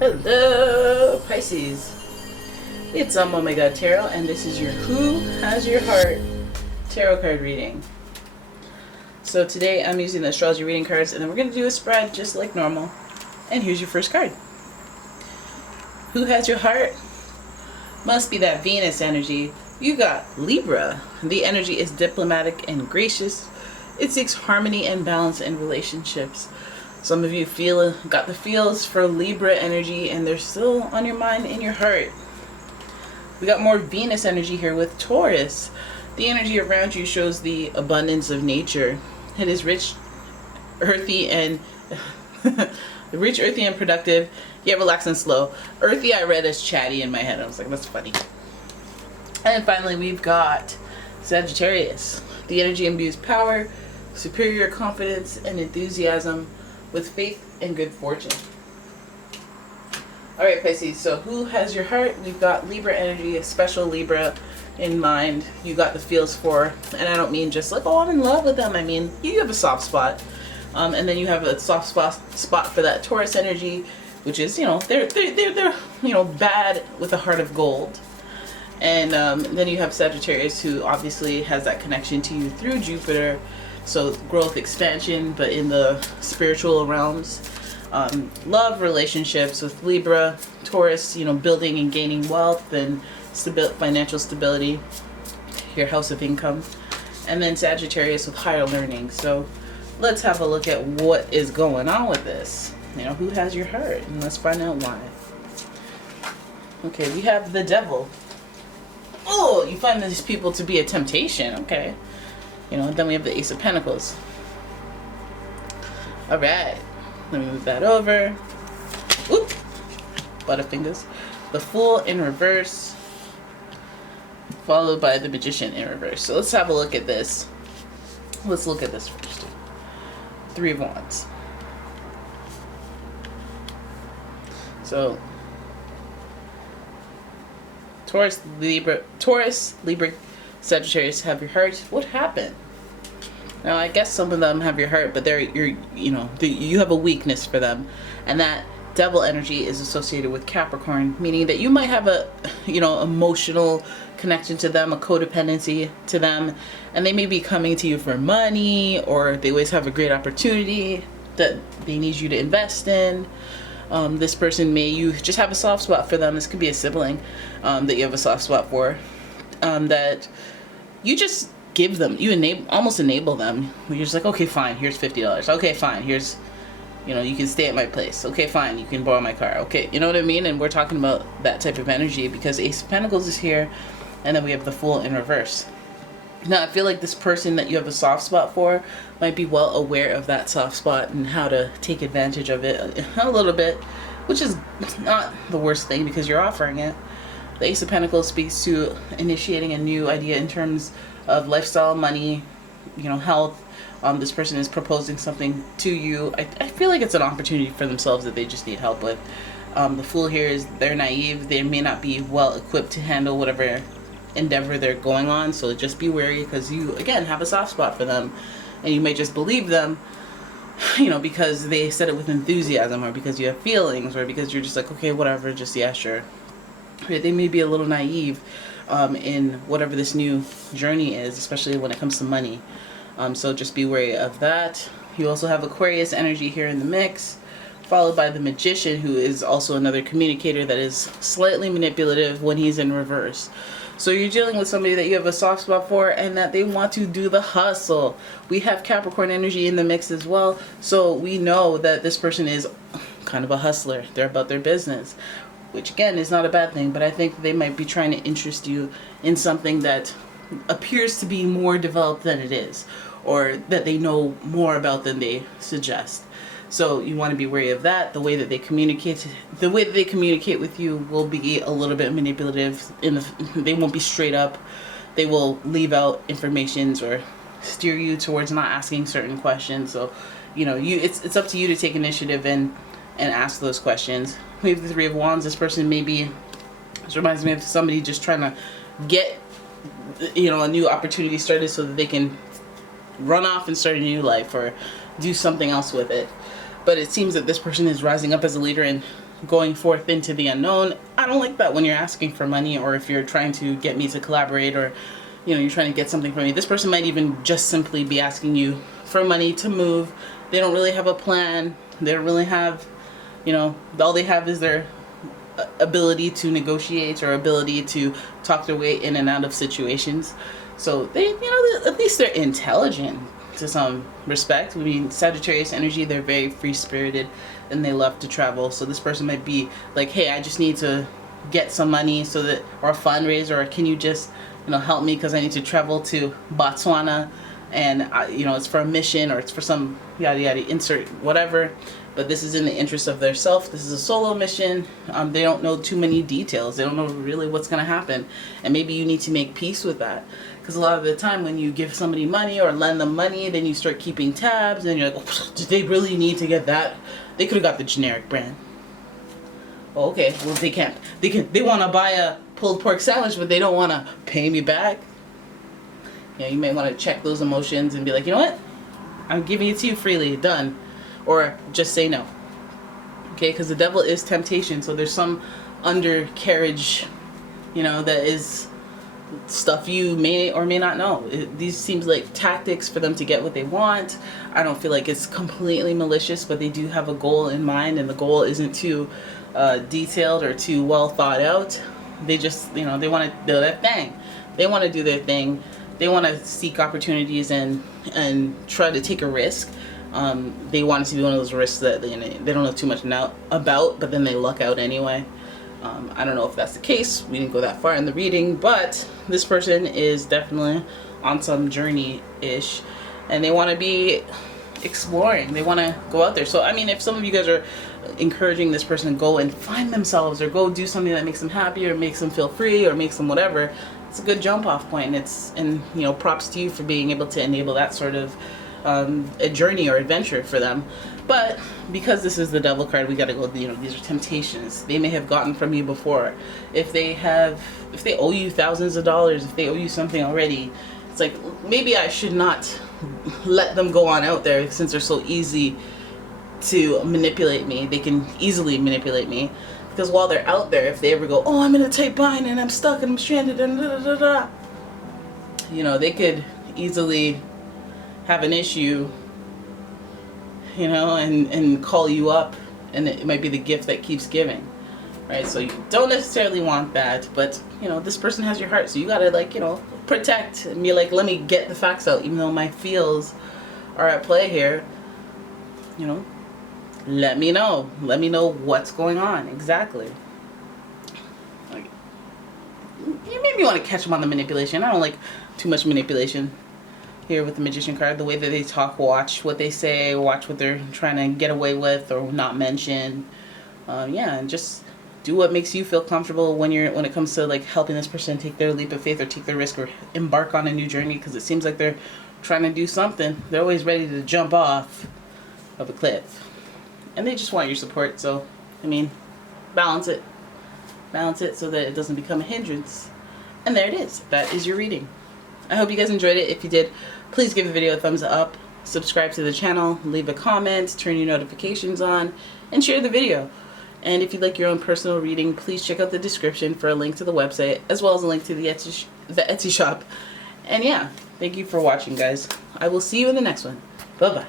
Hello, Pisces. It's umomgtarot, and this is your Who Has Your Heart tarot card reading. So today I'm using the astrology reading cards, and then we're going to do a spread just like normal. And here's your first card. Who has your heart? Must be that Venus energy. You got Libra. The energy is diplomatic and gracious. It seeks harmony and balance in relationships. Some of you got the feels for Libra energy, and they're still on your mind and your heart. We got more Venus energy here with Taurus. The energy around you shows the abundance of nature. It is rich, earthy, and productive, yet relaxed and slow. Earthy I read as chatty in my head. I was like, that's funny. And finally, we've got Sagittarius. The energy imbues power, superior confidence, and enthusiasm, with faith and good fortune. Alright, Pisces, so who has your heart? We've got Libra energy, a special Libra in mind. You got the feels for, and I don't mean just like, oh, I'm in love with them. I mean, you have a soft spot. And then you have a soft spot for that Taurus energy, which is, they're bad with a heart of gold. And then you have Sagittarius, who obviously has that connection to you through Jupiter. So growth, expansion, but in the spiritual realms. Love, relationships with Libra. Taurus, building and gaining wealth and financial stability, your house of income. And then Sagittarius with higher learning. So let's have a look at what is going on with this. Who has your heart? And let's find out why. Okay, we have the Devil. Oh, you find these people to be a temptation. Okay. Then we have the Ace of Pentacles. Alright. Let me move that over. Oop. Butterfingers. The Fool in reverse. Followed by the Magician in reverse. So let's have a look at this. Let's look at this first. Three of Wands. So Taurus, Libra, Sagittarius have your heart. What happened? Now, I guess some of them have your heart, but you have a weakness for them, and that Devil energy is associated with Capricorn, meaning that you might have a, emotional connection to them, a codependency to them, and they may be coming to you for money, or they always have a great opportunity that they need you to invest in. This person you just have a soft spot for them. This could be a sibling that you have a soft spot for, that you just give them, almost enable them. You're just like, okay, fine, here's $50. Okay, fine, here's, you can stay at my place. Okay, fine, you can borrow my car. Okay, you know what I mean? And we're talking about that type of energy because Ace of Pentacles is here, and then we have the Fool in reverse. Now, I feel like this person that you have a soft spot for might be well aware of that soft spot and how to take advantage of it a little bit, which is not the worst thing because you're offering it. The Ace of Pentacles speaks to initiating a new idea in terms of lifestyle, money, health. This person is proposing something to you. I feel like it's an opportunity for themselves that they just need help with. The Fool here is they're naive. They may not be well equipped to handle whatever endeavor they're going on. So just be wary because you, again, have a soft spot for them. And you may just believe them, because they said it with enthusiasm, or because you have feelings, or because you're just like, okay, whatever, just yeah, sure. They may be a little naive in whatever this new journey is, especially when it comes to money. So just be wary of that. You also have Aquarius energy here in the mix, followed by the Magician, who is also another communicator that is slightly manipulative when he's in reverse. So you're dealing with somebody that you have a soft spot for and that they want to do the hustle. We have Capricorn energy in the mix as well. So we know that this person is kind of a hustler. They're about their business, which again is not a bad thing, but I think they might be trying to interest you in something that appears to be more developed than it is, or that they know more about than they suggest. So you want to be wary of that. The way that they communicate with you will be a little bit manipulative. They won't be straight up. They will leave out informations or steer you towards not asking certain questions. So, it's up to you to take initiative and ask those questions. We have the Three of Wands. This person this reminds me of somebody just trying to get, a new opportunity started so that they can run off and start a new life or do something else with it. But it seems that this person is rising up as a leader and going forth into the unknown. I don't like that when you're asking for money, or if you're trying to get me to collaborate, or you're trying to get something from me. This person might even just simply be asking you for money to move. They don't really have a plan. They don't really have, all they have is their ability to negotiate or ability to talk their way in and out of situations. So they, at least they're intelligent to some respect. I mean, Sagittarius energy, they're very free-spirited and they love to travel. So this person might be like, hey, I just need to get some money so that, or a fundraiser, or can you just, help me because I need to travel to Botswana, and it's for a mission, or it's for some yada yada, insert whatever. But this is in the interest of their self. This is a solo mission. They don't know too many details. They don't know really what's going to happen. And maybe you need to make peace with that. Because a lot of the time when you give somebody money or lend them money, then you start keeping tabs. And you're like, oh, did they really need to get that? They could have got the generic brand. Oh, okay, well, they can't. They want to buy a pulled pork sandwich, but they don't want to pay me back. You may want to check those emotions and be like, you know what? I'm giving it to you freely. Done. Or just say no. Okay, because the devil is temptation, so there's some undercarriage, that is stuff you may or may not know. These seems like tactics for them to get what they want. I don't feel like it's completely malicious, but they do have a goal in mind, and the goal isn't too detailed or too well thought out. They just, they want to do their thing. They want to do their thing. They want to seek opportunities and try to take a risk. They want it to be one of those risks that they don't know too much about, but then they luck out anyway. I don't know if that's the case. We didn't go that far in the reading, but this person is definitely on some journey-ish, and they want to be exploring. They want to go out there. So, I mean, if some of you guys are encouraging this person to go and find themselves, or go do something that makes them happy, or makes them feel free, or makes them whatever, it's a good jump-off point. And props to you for being able to enable that sort of a journey or adventure for them. But because this is the devil card, we got to go, these are temptations they may have gotten from you before. If they owe you thousands of dollars, if they owe you something already, it's like, maybe I should not let them go on out there, since they're so easy to manipulate me. They can easily manipulate me, because while they're out there, if they ever go, oh, I'm in a tight bind and I'm stuck and I'm stranded and they could easily have an issue, and call you up, and it might be the gift that keeps giving, right? So you don't necessarily want that, but this person has your heart, so you gotta protect and be like, let me get the facts out, even though my feels are at play here. Let me know what's going on exactly. Like, you maybe want to catch them on the manipulation. I don't like too much manipulation here with the Magician card. The way that they talk, watch what they say, watch what they're trying to get away with or not mention. And just do what makes you feel comfortable when it comes to like helping this person take their leap of faith or take their risk or embark on a new journey, because it seems like they're trying to do something. They're always ready to jump off of a cliff, and they just want your support. So, I mean, balance it so that it doesn't become a hindrance. And there it is. That is your reading. I hope you guys enjoyed it. If you did, please give the video a thumbs up, subscribe to the channel, leave a comment, turn your notifications on, and share the video. And if you'd like your own personal reading, please check out the description for a link to the website, as well as a link to the Etsy shop. And yeah, thank you for watching, guys. I will see you in the next one. Bye-bye.